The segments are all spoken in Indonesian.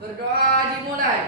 Berdoa dimulai.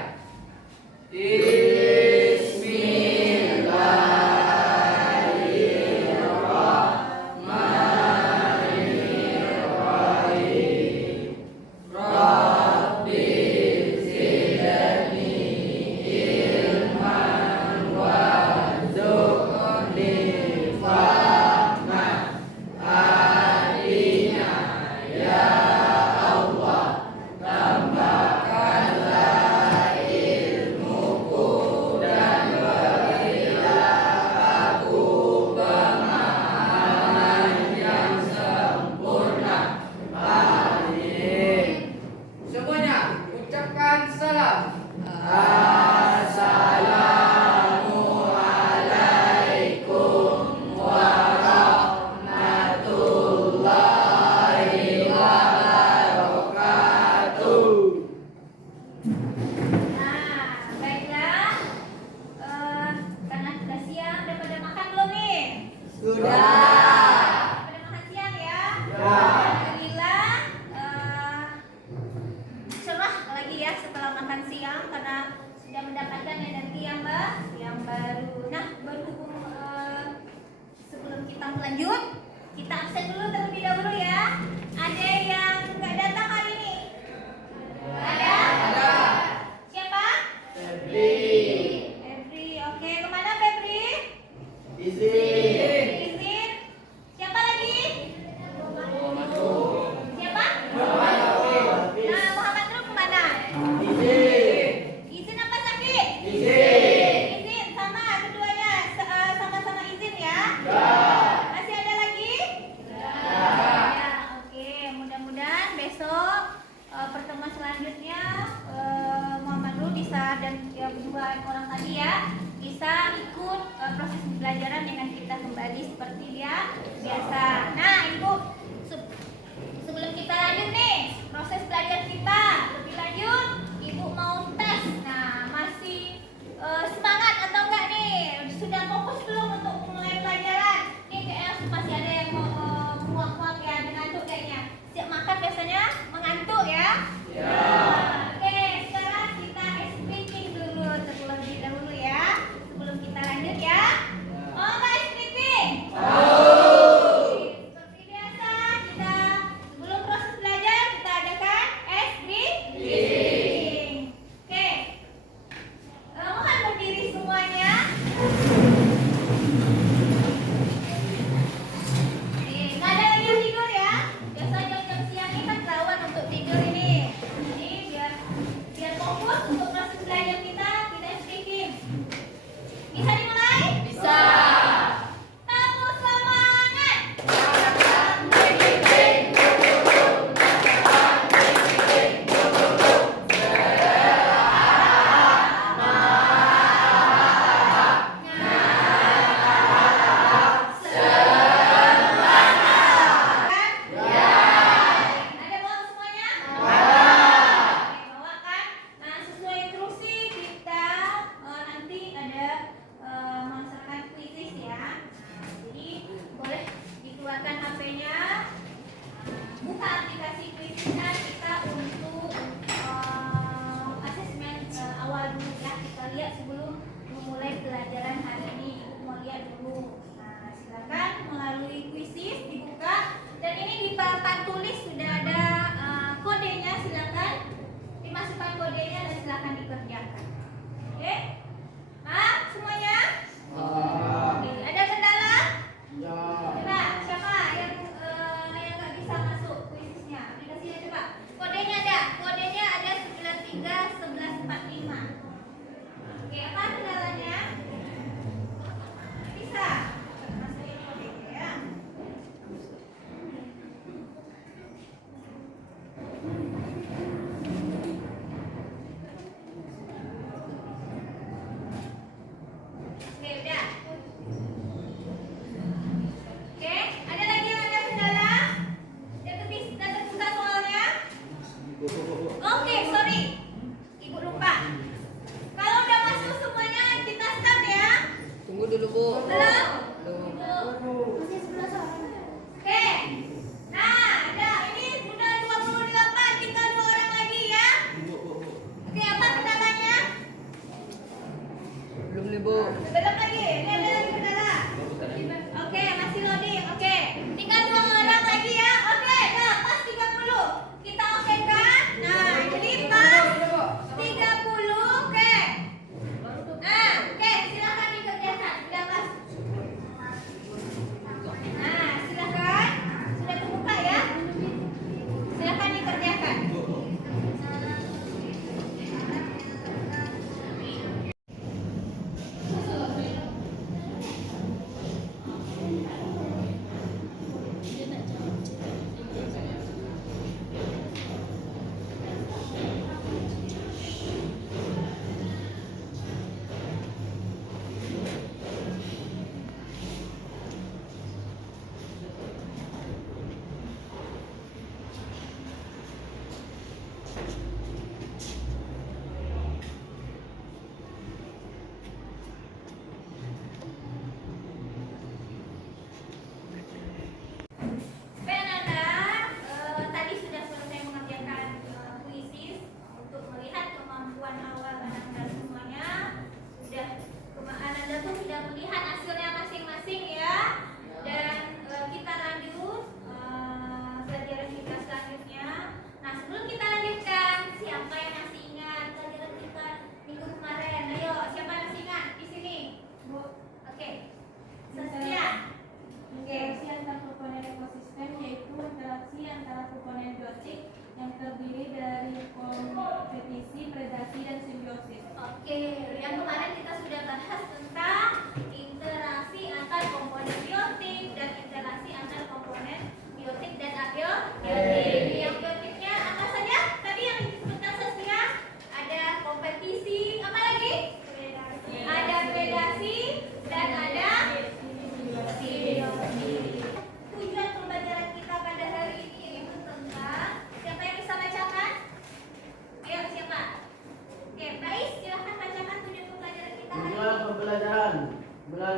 Semuanya ucapkan salam. Assalamualaikum warahmatullahi wabarakatuh. Nah, baiklah. Karena sudah siang, udah pada makan belum nih? Sudah. Pada makan siang ya? Ya. Alhamdulillah. Cerah lagi ya setelah makan siang karena sudah mendapatkan energi yang baru. Nah, berhubung sebelum kita lanjut, kita absen dulu terlebih dahulu ya. Ada yang nggak datang hari ini? Ada? Ada. Siapa? Febri. Febri, oke. Kemana Febri? Izin. Izin. Siapa lagi? Siapa? Nah, Muhammad Rum kemana? Izin. Izin apa sakit? Izin. Izin, sama keduanya. Sama-sama izin ya. Ya. Masih ada lagi? Ya. Ya, oke. Mudah-mudahan besok pertemuan selanjutnya Muhammad Rum bisa dan ya berdua orang tadi ya bisa ikut proses pembelajaran dengan kita kembali seperti biasa. Nah, Ibu, sebelum kita lanjut nih proses belajar kita lebih lanjut, Ibu mau tes. Nah, masih semangat atau enggak nih? Sudah fokus belum untuk mulai pelajaran? Nih kayaknya masih ada yang mau muak-muak ya, ngantuk kayaknya. Siap makan biasanya mengantuk ya? Ya. Oke, sekarang kita speaking dulu terlebih dahulu ya. Sebelum kita lanjut ya. Oh, nggak speaking? Seperti biasa kita sebelum proses belajar kita adakan speaking. Oke. Mohon berdiri semuanya. Nggak ada lagi yang tidur ya. Biasa jam-jam siang ini kan rawan untuk tidur ini. Jadi biar fokus untuk proses belajar kita speaking. Bisa dimulai? Bisa. Kamu semangat. Ada bawa semuanya? Oke, bawa kan? Nah, sesuai instruksi kita nanti ada melaksanakan kuisis ya. Nah, jadi boleh dikeluarkan HP-nya, buka aplikasi kuisisnya kita untuk asesmen awal dulu ya. Kita lihat sebelum memulai pelajaran hari ini. Ibu mau lihat dulu. Nah, silakan melalui kuisis dibuka dan ini di papan tulis sudah ada kodenya, silakan dimasukkan kodenya dan silakan dikerjakan. Oke? Semuanya? Oke, ada kendala? Ya. Coba, siapa yang nggak bisa masuk kuisisnya? Aplikasinya coba. Kodenya ada 931145. Oke, apa kendalanya? Bisa. Masukin kodenya ya. Oke, udah. Oke, ada lagi yang ada kendala? Udah terbuka soalnya? Oke, sorry. Ibu lupa. Kalau udah masuk semuanya kita start ya. Tunggu dulu, Bu. Belum? Belum. Masih 11 orang. Oke. Nah, ada ini udah 28, tinggal 2 orang lagi ya.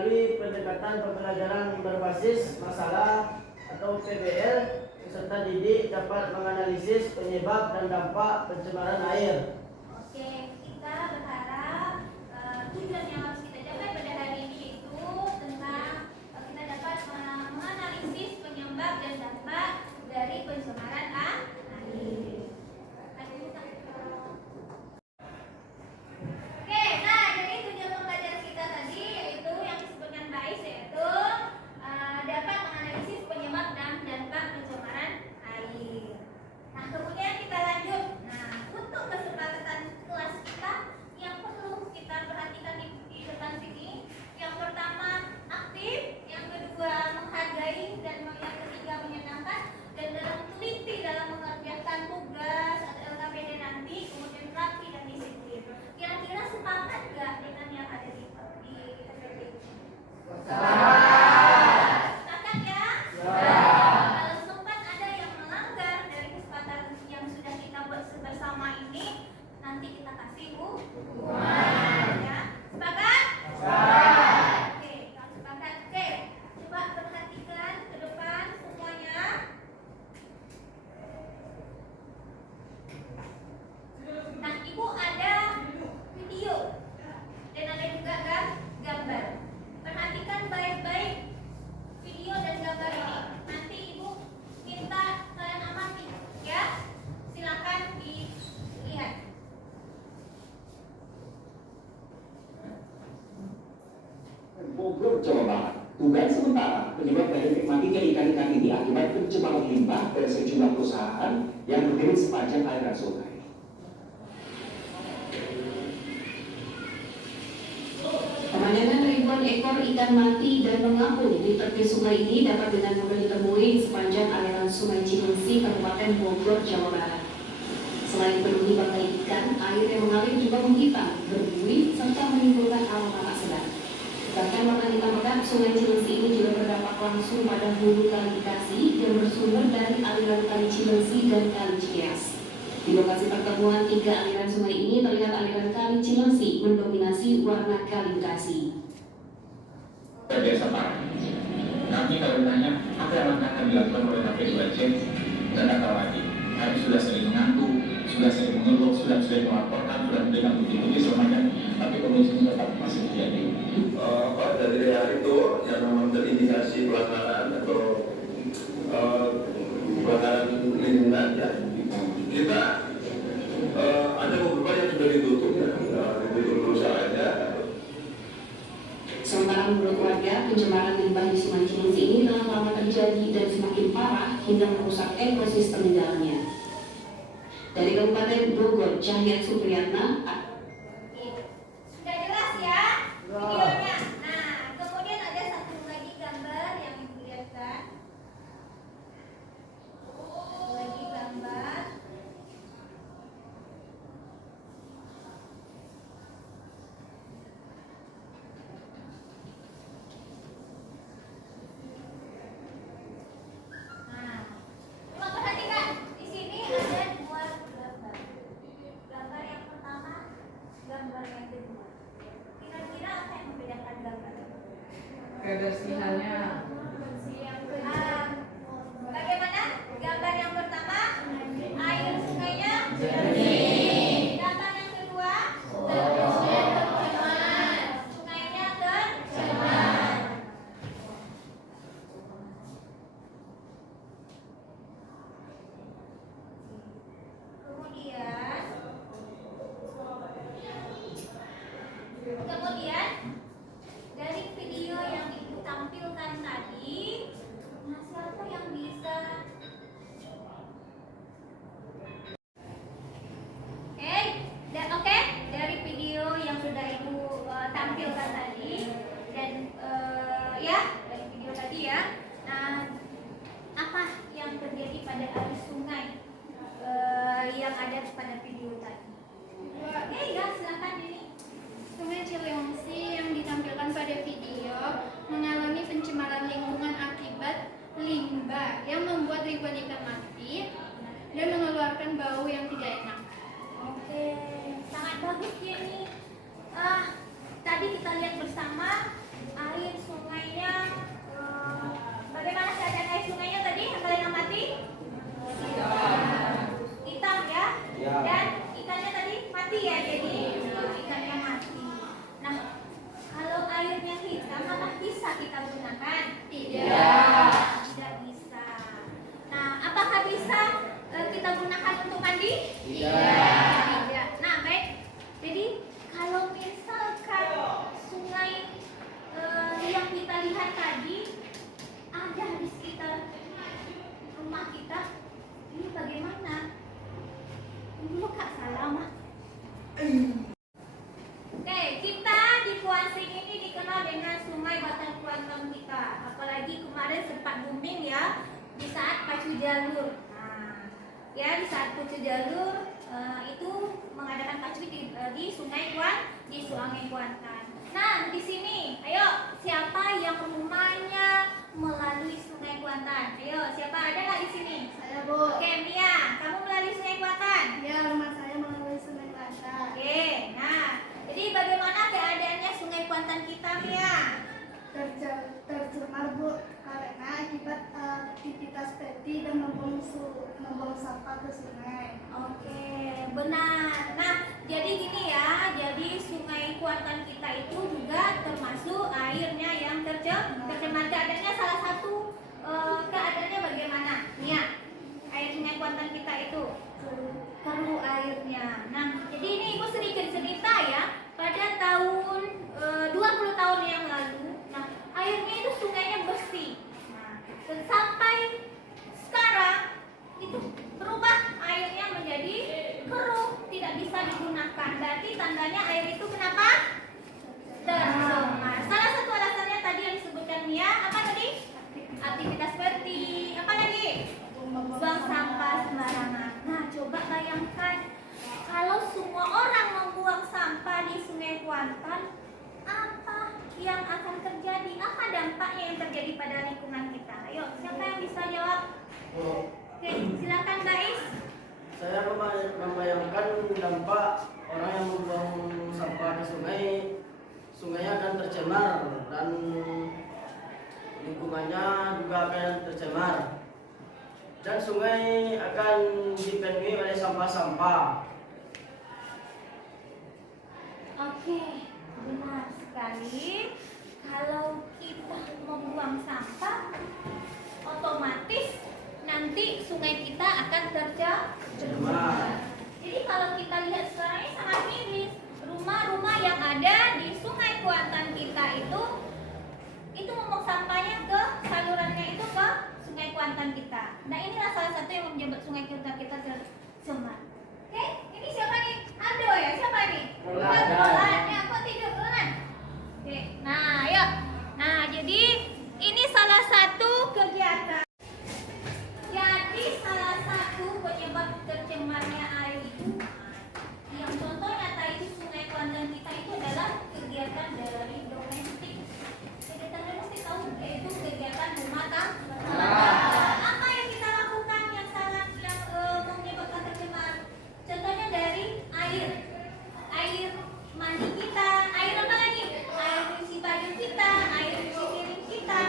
melalui pendekatan pembelajaran berbasis masalah atau PBL, peserta didik dapat menganalisis penyebab dan dampak pencemaran air. Oke, kita berharap tujuan yang harus kita capai pada hari ini itu tentang kita dapat menganalisis penyebab dan dampak dari pencemaran air. Oke, nah jadi tujuan pembelajaran kita tadi yaitu yang disebutkan BAIS, yaitu dapat menganalisis penyebab dan dampak pencemaran air. Nah, kemudian kita lanjut. Nah, untuk kesepakatan kelas kita yang perlu kita perhatikan di depan sini, yang pertama aktif, yang kedua menghargai, dan yang ketiga menyenangkan, dan dalam teliti dalam mengerjakan tugas atau LKPD nanti, kemudian rapi dan disiplin. Kira-kira sepakat gak dengan yang ada di PPT? Sepakat ya? Kalau sempat ada yang melanggar dari kesepakatan yang sudah kita buat bersama ini, nanti kita kasih hukuman ya. Sepakat? Oke, kalau sepakat, oke. Coba perhatikan ke depan semuanya. Nah, Ibu ada video dan ada juga gambar. Perhatikan baik-baik video dan gambar ini. Nanti Ibu minta kalian amati ya. Silakan dilihat. Bogor, Jawa Barat. Dugaan sementara penyebab banjir matinya ikan-ikan ini akibat pencemaran limbah dari sejumlah perusahaan yang berdiri sepanjang aliran sungai. Pemandangan ribuan ekor ikan mati dan mengapung di tepi sungai ini dapat dengan mudah ditemui di sepanjang aliran Sungai Cilengsi, Kabupaten Bogor, Jawa Barat. Selain penuhi bangkai ikan, air yang mengalir juga menghitam, berbuih, serta menimbulkan aroma tak sedap. Bahkan warna hitam pekat Sungai Cilengsi ini juga berdampak langsung pada hulu Kali Bekasi yang bersumber dari aliran Kali Cilengsi dan Kali Cikeas. Di lokasi pertemuan tiga aliran sungai ini terlihat aliran Kali Cilengsi mendominasi warna Kali Bekasi. Biasa Pak, kami kalau ditanya apa yang akan dilakukan oleh KP2C, dan apa lagi? Kami sudah sering mengaku, sudah sering mengeluh, sudah sering melaporkan, sudah memberikan bukti-bukti semacam, tapi kondisi tetap masih terjadi. Dari daerah itu yang memang terindikasi pelanggaran atau pelanggaran lingkungan ya, kita ada beberapa yang sudah ditutup ya, ditutup perusahaannya. Sementara menurut warga, pencemaran limbah di Sungai Cilengsi ini telah lama terjadi dan semakin parah hingga merusak ekosistem di dalamnya. Dari Kabupaten Bogor, Cahya Supriyatna. Sudah jelas ya videonya. Nah, kemudian ada satu lagi gambar yang Ibu lihatkan. Satu lagi gambar. Nah, coba perhatikan. Di sini ada dua gambar. Gambar yang pertama, gambar yang kedua. Kira-kira apa yang membedakan gambar? Kebersihannya. Bagaimana? Gambar yang pertama, air sungainya jernih. Gambar yang kedua, sungainya tercemar. Kemudian dari video yang Ibu tampilkan tadi, nah siapa yang bisa? Oke, dari video yang sudah Ibu tampilkan tadi dan ya dari video tadi ya. Nah, apa yang terjadi pada arus sungai yang ada pada video tadi? Oke, ya silakan ini. Sungai Cilengsi yang ditampilkan pada video mengalami pencemaran lingkungan akibat limbah yang membuat ribuan ikan mati dan mengeluarkan bau yang tidak enak. Oke, sangat bagus ya ini. Tadi kita lihat bersama air sungainya bagaimana keadaan air sungainya tadi yang kalian amati? Hitam ya. Dan ikannya tadi mati ya, jadi ikannya mati. Nah, kalau airnya hitam apakah bisa kita gunakan? Tidak bisa. Nah, apakah bisa kita gunakan untuk mandi? Tidak. Nah, baik. Jadi kalau misalkan sungai yang kita lihat tadi ada di sekitar rumah kita, ini bagaimana? Dulu Kak Salama. Oke, kita di Kuansing ini dikenal dengan Sungai Batang Kuantan kita. Apalagi kemarin sempat booming ya di saat pacu jalur. Nah, ya di saat pacu jalur itu mengadakan pacu di Sungai Kuantan. Nah, di sini, ayo siapa yang rumahnya melalui Sungai Kuantan? Ayo, siapa ada nggak di sini? Saya, Bu. Oke, Mia, kamu melalui Sungai Kuantan? Ya, rumah saya melalui Sungai Kuantan. Oke, nah, jadi bagaimana keadaannya Sungai Kuantan kita, Mia? Tercemar, Bu, karena akibat aktivitas peti dan membuang sampah ke sungai. Oke, benar. Nah, jadi gini ya, jadi Sungai Kuantan kita itu juga termasuk airnya yang tercemar. Keadaannya salah satu keadaannya bagaimana? Mia, air Sungai Kuantan kita itu keruh airnya. Nah, jadi ini Ibu sedikit cerita ya. Pada tahun 20 tahun yang lalu, nah airnya itu sungainya bersih. Nah, dan sampai sekarang itu berubah airnya menjadi keruh, tidak bisa digunakan. Berarti tandanya air itu kenapa? Tercemar. Salah satu alasannya tadi yang disebutkan Mia, apa tadi? Aktivitas seperti apa lagi? Buang sampah sembarangan. Nah, coba bayangkan kalau semua orang membuang sampah di Sungai Kuantan, apa yang akan terjadi? Apa dampaknya yang terjadi pada lingkungan kita? Ayo, siapa yang bisa jawab? Oke, silakan Bais. Saya membayangkan dampak orang yang membuang sampah ke sungai, sungainya akan tercemar dan lingkungannya juga akan tercemar. Dan sungai akan dipenuhi oleh sampah-sampah. Oke, benar sekali. Kalau kita membuang sampah, otomatis nanti sungai kita akan tercemar. Jadi kalau kita lihat sekarang ini sangat miris. Rumah-rumah yang ada di Sungai Kuantan kita itu membuang sampahnya ke salurannya itu ke Sungai Kuantan kita. Nah, inilah salah satu yang membuat Sungai Kuantan kita tercemar. Oke, ini siapa nih? Aldo ya? Siapa nih? Roland. Ya, kok tidur Roland? Oke, nah ayo. Nah, jadi ini salah satu kegiatan. Jadi salah satu penyebab tercemarnya air itu, yang contoh nyata itu Sungai Kuantan kita itu adalah kegiatan dari domestik. Kegiatan domestik tahu, yaitu kegiatan rumah tangga. Apa yang kita lakukan yang menyebabkan tercemar? Contohnya dari air mandi kita, air apa lagi? Air cuci baju kita, air cuci piring kita,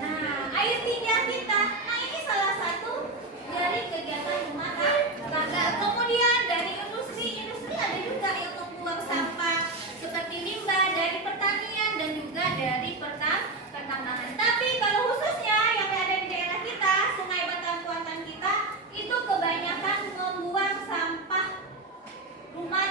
nah air tinja kita. Nah, ini salah satu dari kegiatan rumah tangga. Kemudian dari industri ada juga yang membuang sampah seperti limbah dari pertanian dan juga dari pertambangan. Tapi kalau khususnya yang ada di daerah kita, Sungai Batang Kuantan kita itu kebanyakan membuang sampah rumah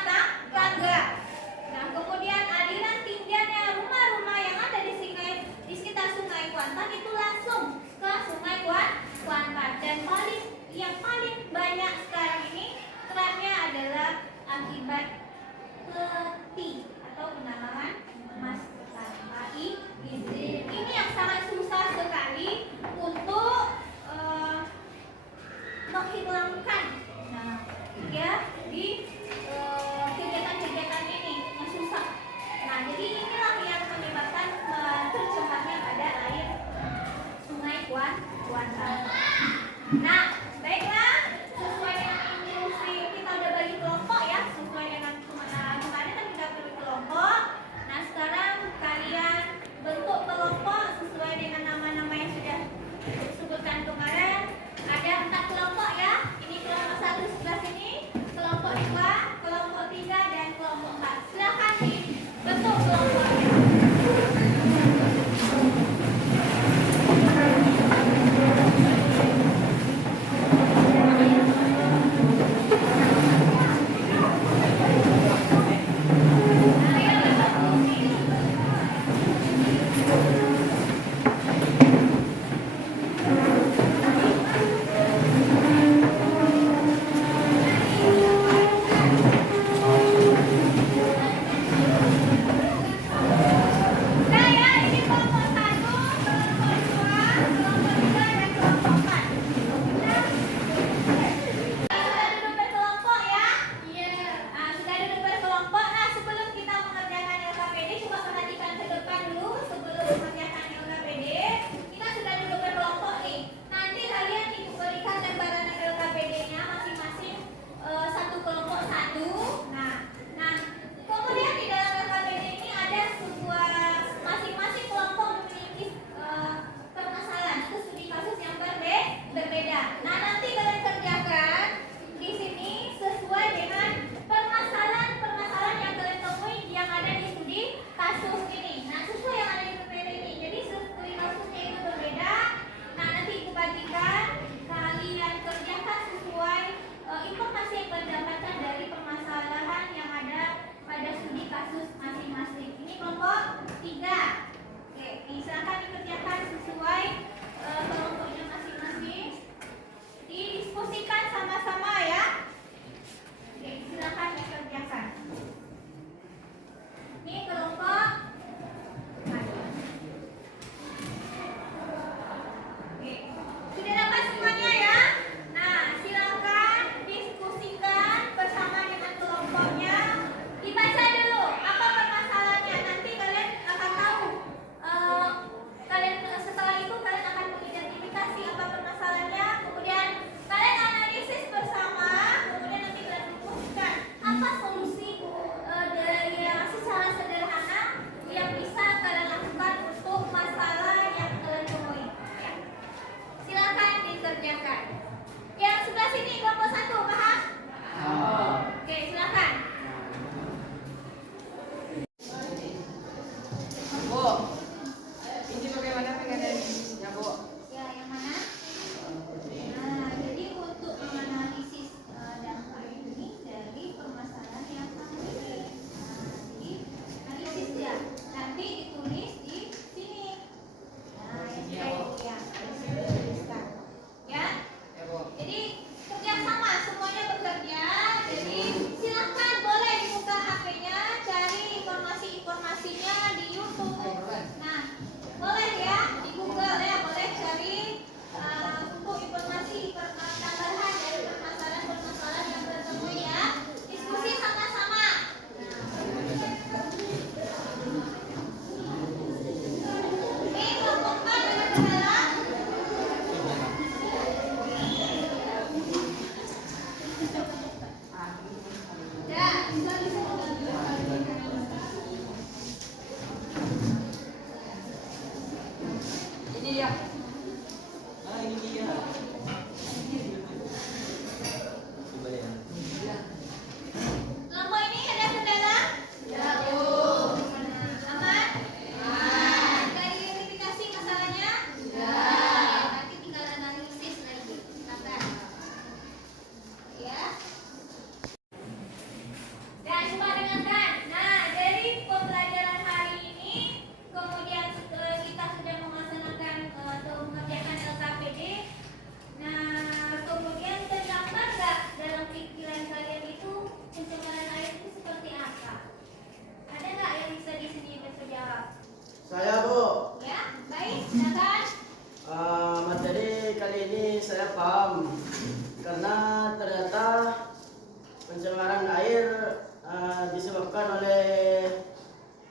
disebabkan oleh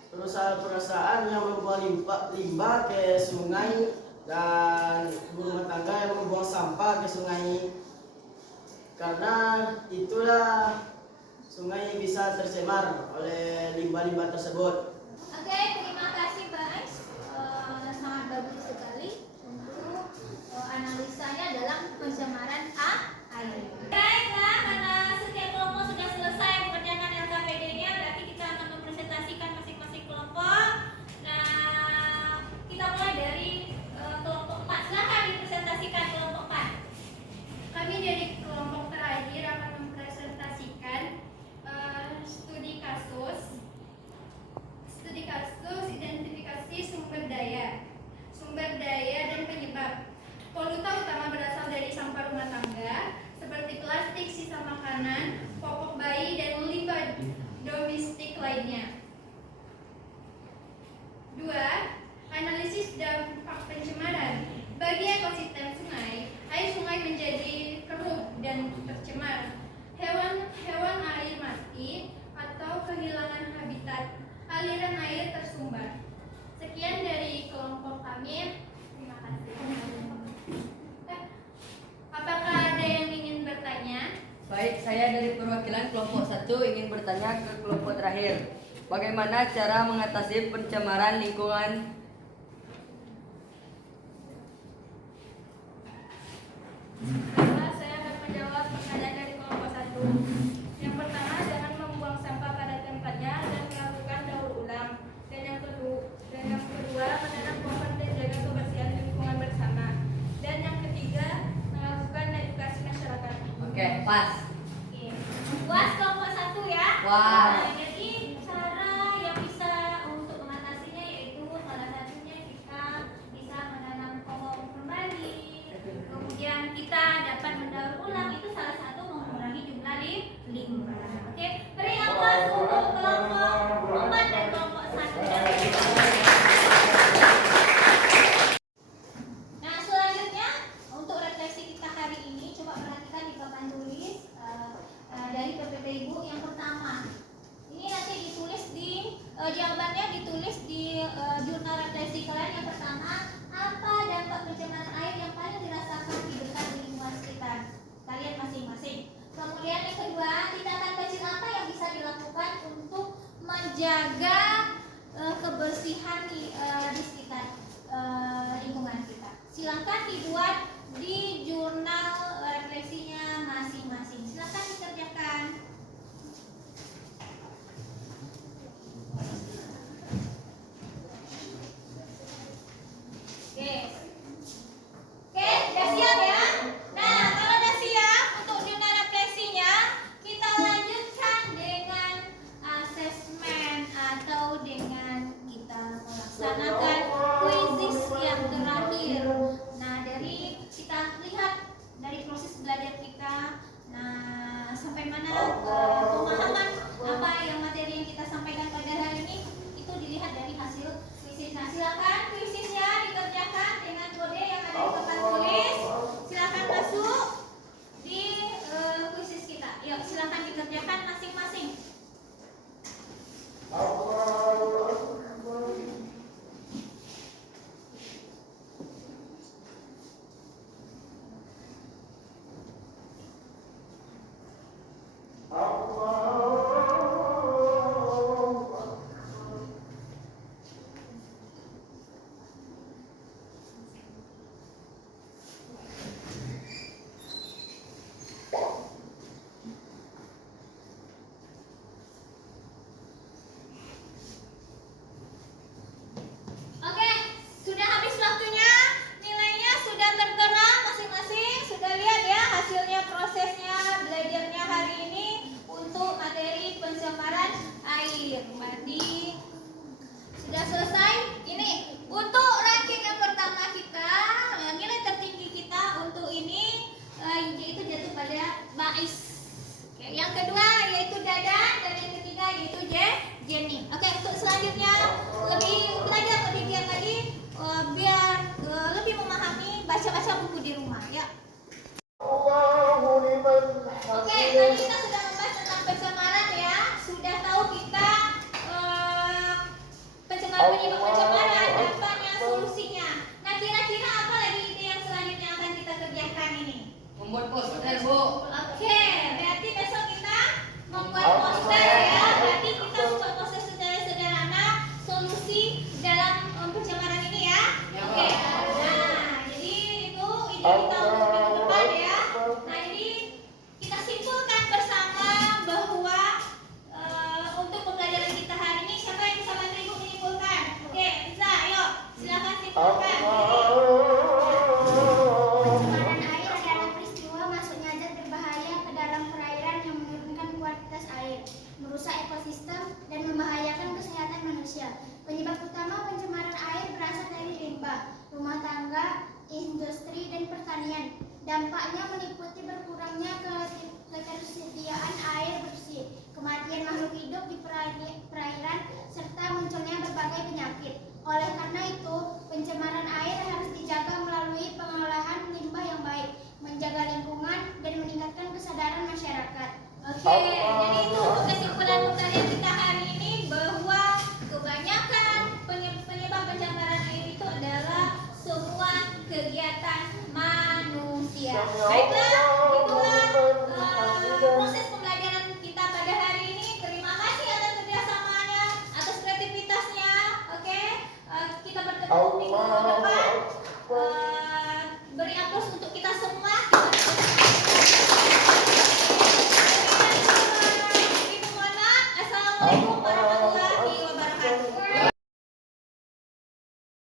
perusahaan-perusahaan yang membuang limbah ke sungai dan ibu rumah tangga yang membuang sampah ke sungai. Karena itulah sungai bisa tercemar oleh limbah-limbah tersebut. Oke, terima kasih guys. Sangat bagus sekali untuk analisanya dalam pencemaran air. Baiklah, karena setiap kelompok sudah selesai mengerjakan LKPD-nya, berarti kita akan mempresentasikan masing-masing kelompok. Nah, kita mulai dari kelompok 4. Silakan dipresentasikan kelompok 4. Kami dari kelompok terakhir akan mempresentasikan studi kasus, identifikasi sumber daya dan penyebab. Polutan utama berasal dari sampah rumah tangga seperti plastik, sisa makanan, popok bayi, dan limbah domestik lainnya. 2. Analisis dampak pencemaran. Bagi ekosistem sungai, air sungai menjadi keruh dan tercemar. Hewan air mati atau kehilangan habitat. Aliran air tersumbat. Sekian dari kelompok kami. Terima kasih. Apakah ada yang ingin bertanya? Baik, saya dari perwakilan kelompok 1 ingin bertanya ke kelompok terakhir. Bagaimana cara mengatasi pencemaran lingkungan? Saya akan menjawab pertanyaan dari kelompok 1. Yang pertama, jangan membuang sampah pada tempatnya dan melakukan daur ulang. Dan yang kedua, menanam pohon dan jaga kebersihan lingkungan bersama. Dan yang ketiga, melakukan edukasi masyarakat. Oke, pas. Oke. Puas kelompok 1 ya. Puas. Nah, jadi cara yang bisa untuk mengatasinya yaitu salah satunya kita bisa menanam pohon kembali. Kemudian kita dapat mendaur ulang, itu salah satu mengurangi jumlah limbah. Oke, beri aplaus untuk kelompok 4 dan kelompok 1. Nah, selanjutnya untuk refleksi kita hari ini, coba perhatikan di papan tulis dari PPT Ibu yang pertama. Ini nanti ditulis di jawabannya ditulis di jurnal refleksi kalian. Yang pertama, apa dampak pencemaran air yang paling dirasakan di dekat lingkungan sekitar kalian masing-masing. Kemudian yang kedua, tindakan kecil apa yang bisa dilakukan untuk menjaga kebersihan di sekitar lingkungan kita. Silakan dibuat di jurnal refleksinya masing-masing. Silakan dikerjakan. Oke, udah siap ya? Nah, kalau udah siap untuk jurnal refleksinya, kita lanjutkan dengan asesmen atau dengan kita melaksanakan quizzes yang terakhir. Nah, dari kita lihat dari proses belajar kita, nah sampai mana penyebab pencemaran, dampaknya, solusinya. Nah, kira-kira apa lagi ide yang selanjutnya akan kita kerjakan ini? Membuat poster, Bu. Oke, berarti besok kita membuat poster ya. Berarti kita membuat poster secara sederhana solusi dalam pencemaran ini ya. Oke. Nah, jadi itu ide kita untuk minggu depan ya. Nah, jadi kita simpulkan bersama bahwa untuk pembelajaran kita hari ini siapa yang bisa bantu Ibu menyimpulkan? Oke, Riza, ayo silakan simpulkan. Pencemaran air adalah peristiwa masuknya zat berbahaya ke dalam perairan yang menurunkan kualitas air, merusak ekosistem, dan membahayakan kesehatan manusia. Penyebab utama pencemaran air berasal dari limbah, rumah tangga, industri, dan pertanian. Dampaknya meliputi berkurangnya ketersediaan air bersih, kematian makhluk hidup di perairan, serta munculnya berbagai penyakit. Oleh karena itu, pencemaran air harus dijaga melalui pengolahan limbah yang baik, menjaga lingkungan, dan meningkatkan kesadaran masyarakat. Oke, jadi itu untuk kesimpulan kalian kita hari ini bahwa kebanyakan penyebab pencemaran air itu adalah semua kegiatan manusia. Baiklah.